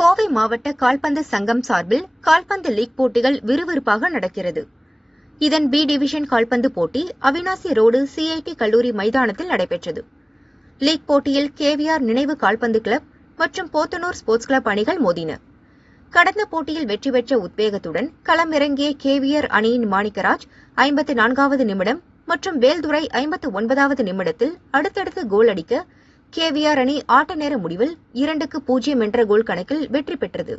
கோவை மாவட்ட கால்பந்து சங்கம் சார்பில் கால்பந்து லீக் போட்டிகள் விறுவிறுப்பாக நடக்கிறது. இதன் பி டிவிஷன் கால்பந்து போட்டி அவினாசி ரோடு சிஐடி கல்லூரி மைதானத்தில் நடைபெற்றது. லீக் போட்டியில் கேவிஆர் நினைவு கால்பந்து கிளப் மற்றும் போத்தனூர் ஸ்போர்ட்ஸ் கிளப் அணிகள் மோதின. கடந்த போட்டியில் வெற்றி பெற்ற உத்வேகத்துடன் களமிறங்கிய கேவிஆர் அணியின் மாணிக்கராஜ் 54வது நிமிடம் மற்றும் வேல்துரை 59வது நிமிடத்தில் அடுத்தடுத்து கோல் அடிக்க கேவிஆர் அணி ஆட்ட நேர முடிவில் 2-0 என்ற கோல் கணக்கில் வெற்றி பெற்றது.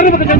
எடுத்துட்டு